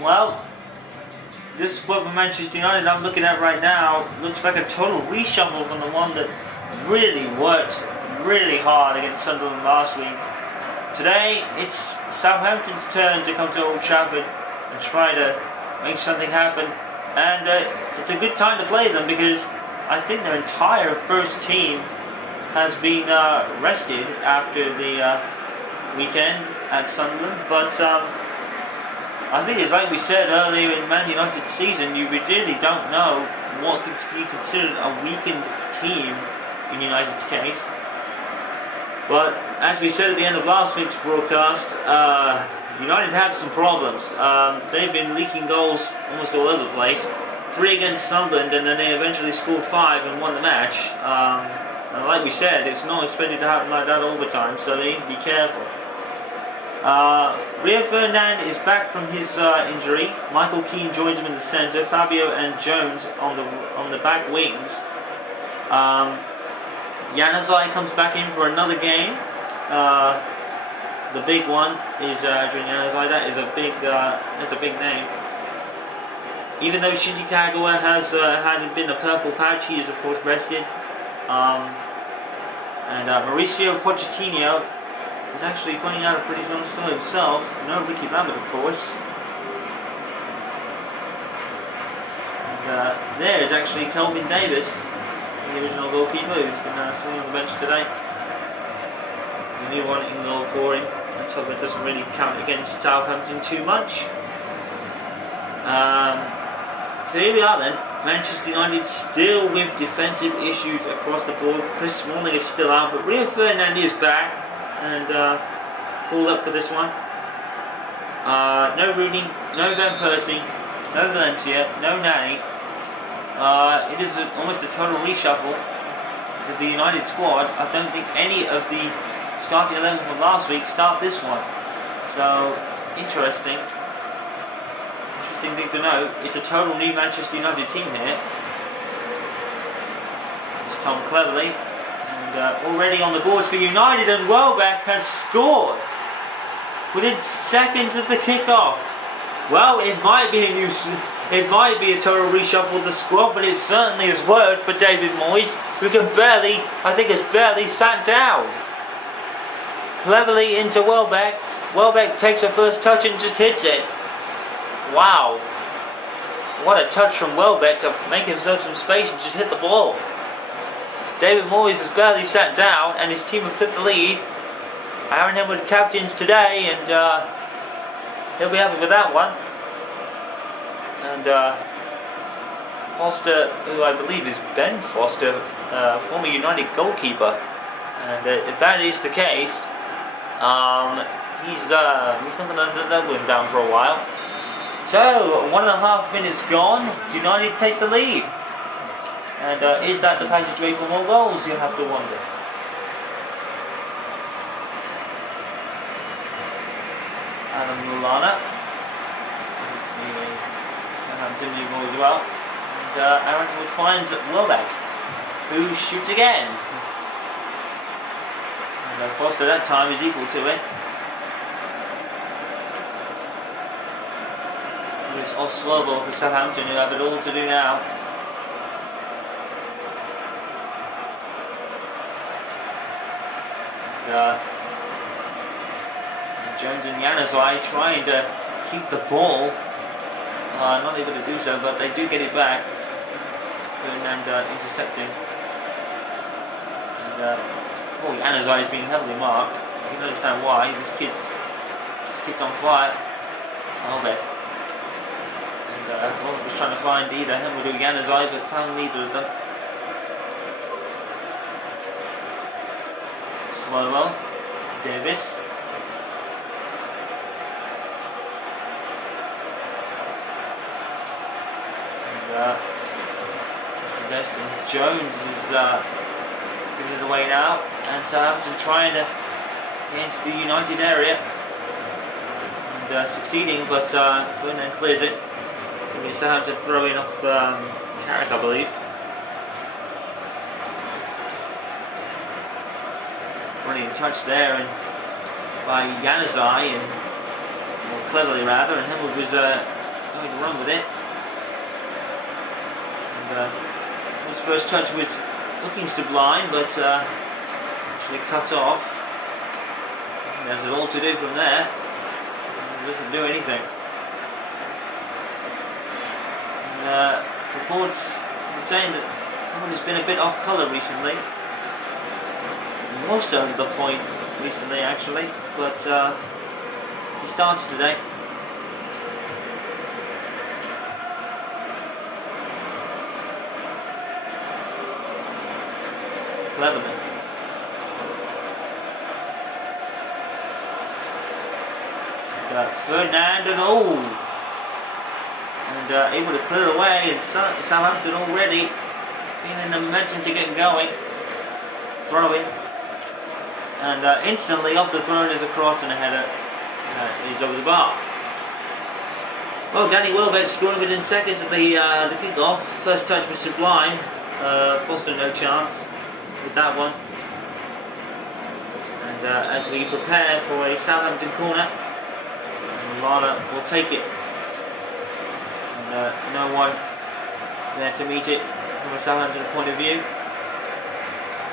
Well, this squad for Manchester United I'm looking at right now looks like a total reshuffle from the one that really worked really hard against Sunderland last week. Today, it's Southampton's turn to come to Old Trafford and try to make something happen. And it's a good time to play them because I think their entire first team has been rested after the weekend at Sunderland. But I think it's like we said earlier in Man United's season, you really don't know what could be considered a weakened team in United's case. But as we said at the end of last week's broadcast, United have some problems. They've been leaking goals almost all over the place. 3 against Sunderland, and then they eventually scored 5 and won the match. And like we said, it's not expected to happen like that all the time, so they need to be careful. Rio Ferdinand is back from his injury. Michael Keane joins him in the centre. Fabio and Jones on the back wings. Januzaj comes back in for another game. The big one is Adrian Januzaj. That's a big name. Even though Shinji Kagawa has had been a purple patch, he is of course rested. And Mauricio Pochettino is actually putting out a pretty strong start himself. No Ricky Lambert, of course. And there is actually Kelvin Davis, the original goalkeeper, who's been sitting on the bench today. There's a new one in goal for him. Let's hope it doesn't really count against Southampton too much. So here we are then. Manchester United still with defensive issues across the board. Chris Smalling is still out, but Rio Ferdinand is back and called up for this one. No Rooney, no Van Persie, no Valencia, no Nani. It is almost a total reshuffle with the United squad. I don't think any of the starting 11 from last week start this one. So, interesting thing to know. It's a total new Manchester United team here. It's Tom Cleverley, and already on the boards for United, and Welbeck has scored within seconds of the kickoff. Well, it might be a total reshuffle of the squad, but it certainly has worked for David Moyes, who has barely sat down. Cleverly into Welbeck. Welbeck takes a first touch and just hits it. Wow. What a touch from Welbeck to make himself some space and just hit the ball. David Moyes has barely sat down and his team have took the lead. Aaron Henwood captains today, and he'll be happy with that one. And Foster, who I believe is Ben Foster, former United goalkeeper. And if that is the case, he's not going to double him down for a while. So, 1.5 minutes gone, United take the lead. And is that the passageway for more goals, you have to wonder. Adam Lallana. It's Southampton new goal as well. And Aaron Wood finds Welbeck, who shoots again. And Foster that time is equal to it. It's Oslovo for Southampton, who have it all to do now. And Jones and Januzaj trying to keep the ball. Not able to do so, but they do get it back. Ferdinand intercepting. And Januzaj is being heavily marked. You can understand why. This kid's on fire. Welbeck. Was trying to find either him or Januzaj, but found neither of them. Slowell, Davis. And possessed, Jones is giving it away now, and Southampton trying to get into the United area and succeeding, but Ferdinand clears it. Southampton throwing off Carrick, I believe. Brilliant touch there, and by Januzaj, and more cleverly rather, and Henwood was going to run with it. And his first touch was looking sublime, but actually cut off. He has it all to do from there. He doesn't do anything. And reports saying that he's been a bit off colour recently. More so to the point recently, actually. But he starts today. Cleverly. Ferdinand and able to clear away, and Southampton already feeling the momentum to get going. Throwing, and instantly off the throw is a cross, and a header is over the bar. Well, Danny Welbeck scoring within seconds of the kick-off. First touch was sublime. Foster no chance with that one. And as we prepare for a Southampton corner, Lana will take it. And no one there to meet it from a Southampton point of view.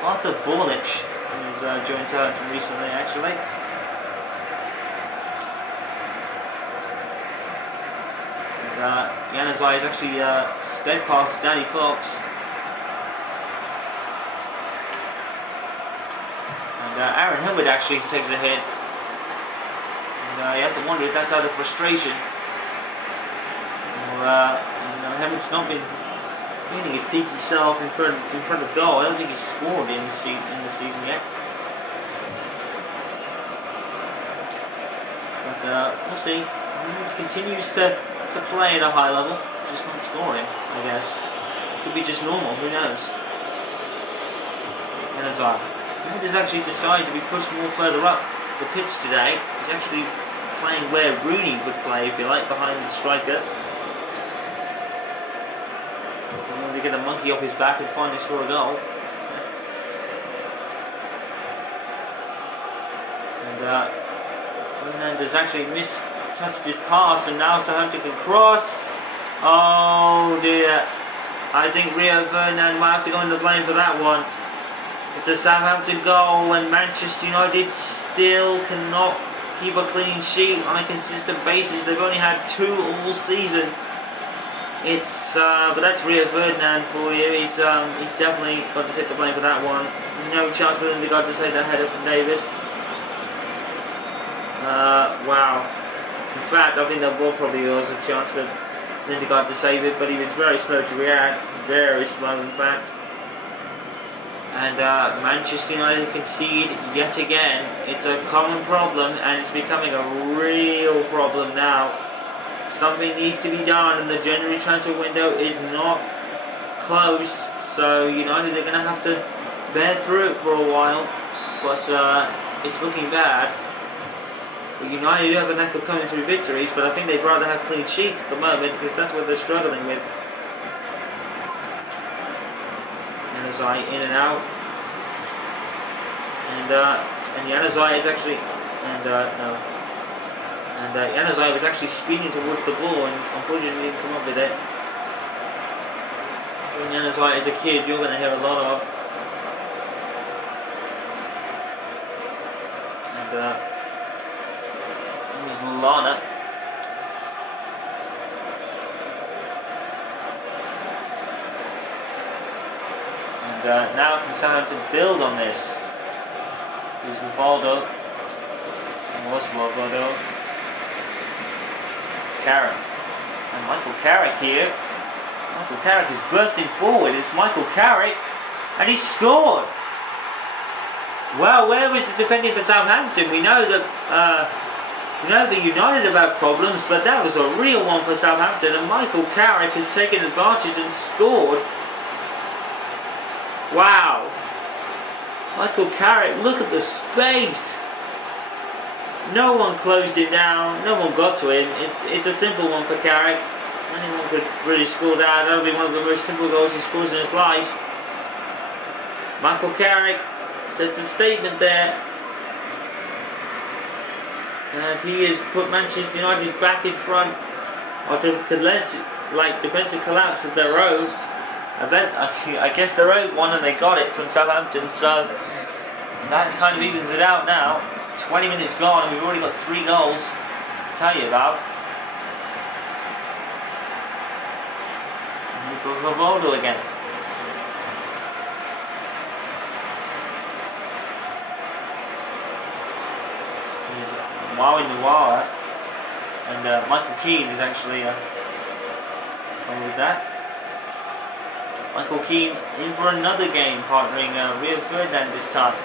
Arthur Borlich, who's joined Southampton recently, actually. And Januzaj is actually sped past Danny Fox. And Aaron Hillwood actually takes a hit. And you have to wonder if that's out of frustration. Or Hillwood's not been feeling his peaky self in front of goal. I don't think he's scored in the season yet. But we'll see. He continues to play at a high level, just not scoring, I guess. It could be just normal, who knows. Januzaj. He has actually decided to be pushed more further up the pitch today. He's actually playing where Rooney would play, if you like, behind the striker. To get a monkey off his back and finally score a goal. And Fernandez actually touched his pass, and now Southampton can cross. Oh dear. I think Rio Ferdinand might have to go in the blame for that one. It's a Southampton goal, and Manchester United still cannot keep a clean sheet on a consistent basis. They've only had 2 all season. But that's Rio Ferdinand for you. He's definitely got to take the blame for that one. No chance for Lindegaard to save that header from Davis. Wow. In fact, I think there will probably was a chance for Lindegaard to save it, but he was very slow to react. Very slow, in fact. And Manchester United concede yet again. It's a common problem, and it's becoming a real problem now. Something needs to be done, and the January transfer window is not close, so United are going to have to bear through it for a while, but it's looking bad. But United do have a knack of coming through victories, but I think they'd rather have clean sheets at the moment, because that's what they're struggling with. Januzaj in and out, and Januzaj is actually, Januzaj was actually speeding towards the ball, and unfortunately didn't come up with it. When Januzaj is a kid, you're going to hear a lot of. And here's Lana. And now can Southampton build on this? Here's Rivaldo. Was Rivaldo. Carrick. And Michael Carrick here. Michael Carrick is bursting forward. It's Michael Carrick. And he scored. Well, where was the defending for Southampton? We know that United have had problems, but that was a real one for Southampton. And Michael Carrick has taken advantage and scored. Wow. Michael Carrick, look at the space. No one closed him down, no one got to him. It's a simple one for Carrick. Anyone could really score that. That'll be one of the most simple goals he scores in his life. Michael Carrick sets a statement there. And he has put Manchester United back in front or defensive collapse of their own. I guess their own one, and they got it from Southampton, so that kind of evens it out now. 20 minutes gone and we've already got 3 goals to tell you about. And here's Zavodo again. Here's Wawi Nawara, and Michael Keane is actually coming with that. Michael Keane in for another game, partnering Rio Ferdinand this time.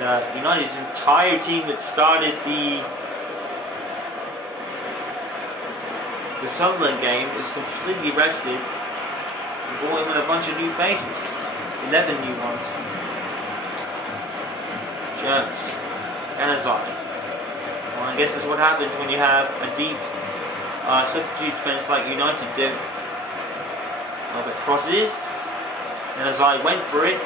And United's entire team that started the Sunderland game is completely rested. We brought in with a bunch of new faces, 11 new ones. Jones, Anazai. Well, I guess that's what happens when you have a deep substitute defense like United do. Albert crosses, and as I went for it,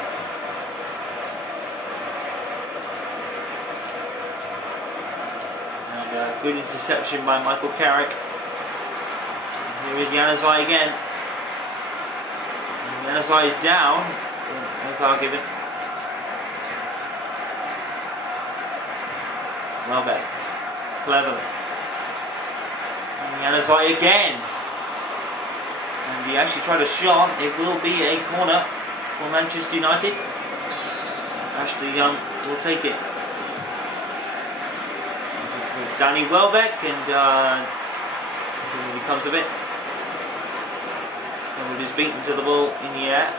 and good interception by Michael Carrick. And here is Januzaj again. And Januzaj is down. Januzaj give it. Welbeck, cleverly. Januzaj again, and he actually tried a shot. It will be a corner for Manchester United. Ashley Young will take it. Danny Welbeck, and he comes of it. And it is beaten to the ball in the air.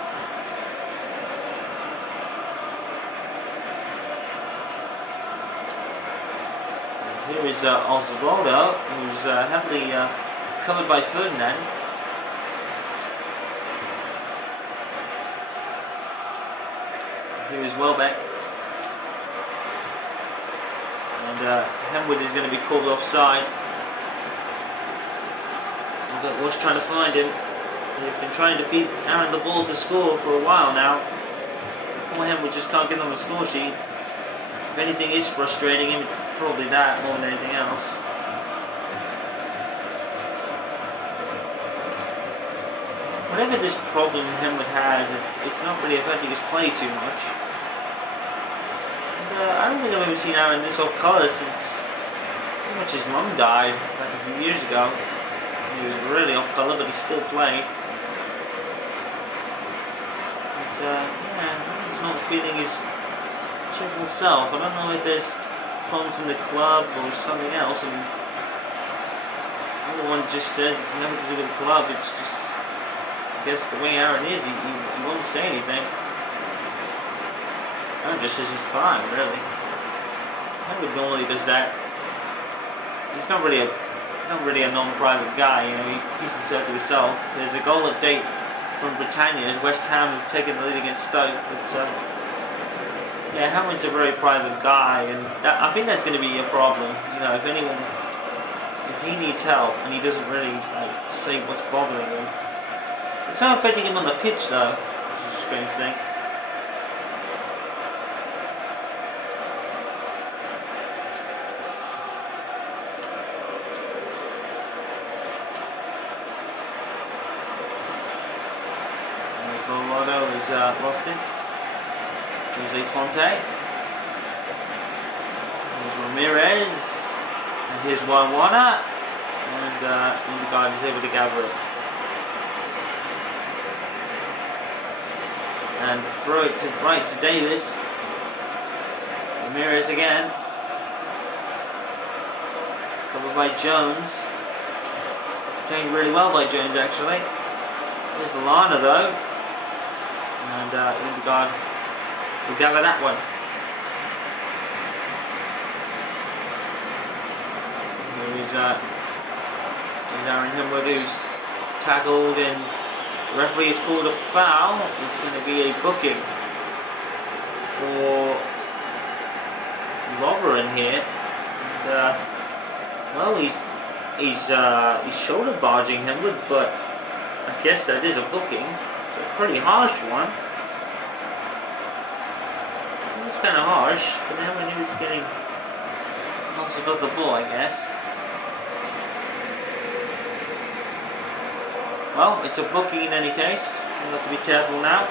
And here is Osvaldo, who's heavily covered by Ferdinand. Here is Welbeck. And Henwood is going to be called offside. But was trying to find him. They've been trying to feed Aaron the ball to score for a while now. Poor Henwood just can't get on the score sheet. If anything is frustrating him, it's probably that more than anything else. Whatever this problem Henwood has, it's not really affecting his play too much. And, I don't think I've ever seen Aaron this off colour since pretty much his mum died like a few years ago. He was really off colour, but he still played. But yeah, he's not feeling his cheerful self. I don't know if there's problems in the club or something else. I mean, everyone just says it's nothing to do with the club. It's just, I guess, the way Aaron is. He won't say anything. Aaron just says he's fine, really. Henwood normally does that. He's not really a non-private guy, you know. He keeps himself to himself. There's a goal update from Britannia as West Ham have taken the lead against Stoke. But yeah, Henwood's a very private guy, and I think that's going to be a problem. You know, if he needs help and he doesn't really say what's bothering him, it's not affecting him on the pitch though, which is a strange thing. Lotto is lost it. Jose Fonte. Here's Ramirez. And here's Wawana. And the guy is able to gather it. And throw it to Davis. Ramirez again. Covered by Jones. Taken really well by Jones actually. Here's Lana though. And Indegaard will gather that one. Here is Aaron Henwood, who's tackled, and the referee has called a foul. It's going to be a booking for Lovren here. And, well, he's shoulder barging Henwood, but I guess that is a booking. It's a pretty harsh one. It's kind of harsh, but Henwood is getting lots of the ball, I guess. Well, it's a bookie in any case. You have to be careful now.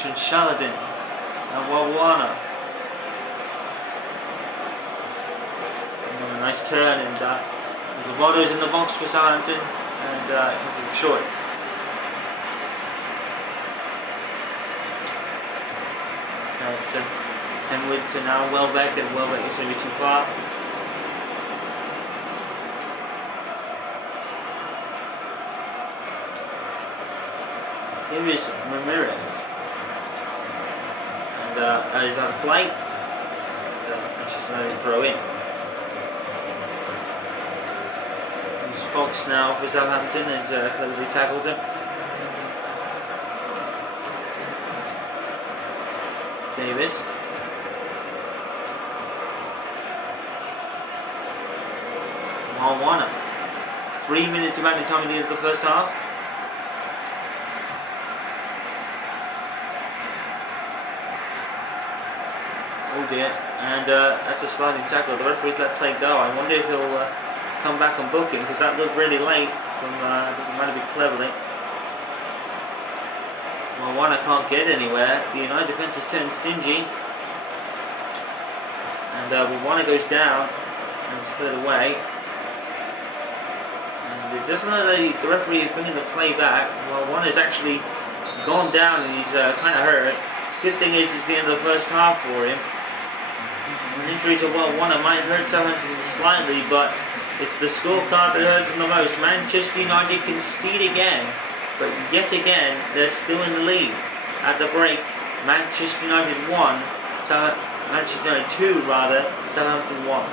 Shaladin and Wawana. A nice turn, and Zavodo's in the box for Southampton, and comes short. Henwood to now Welbeck, and Welbeck is going to be too far. Here is Ramirez, and that is on play. That's just letting him throw in. It's Fox now for Southampton, as cleverly tackles him. Davis. Marwana. 3 minutes of added time in the end of the first half. Oh dear, and that's a sliding tackle. The referee's let play go. I wonder if he'll come back and book him, because that looked really late from Manabi cleverly. Marwana can't get anywhere. The United defence has turned stingy. And Marwana goes down and it's cleared away. And it doesn't look like the referee is bringing the play back. Marwana's actually gone down and he's kind of hurt. Good thing is it's the end of the first half for him. An injury to Marwana might hurt Southampton slightly, but it's the scorecard that hurts them the most. Manchester United concede again, but yet again they're still in the lead. At the break, Manchester United 1, Manchester United 2 rather, Southampton 1.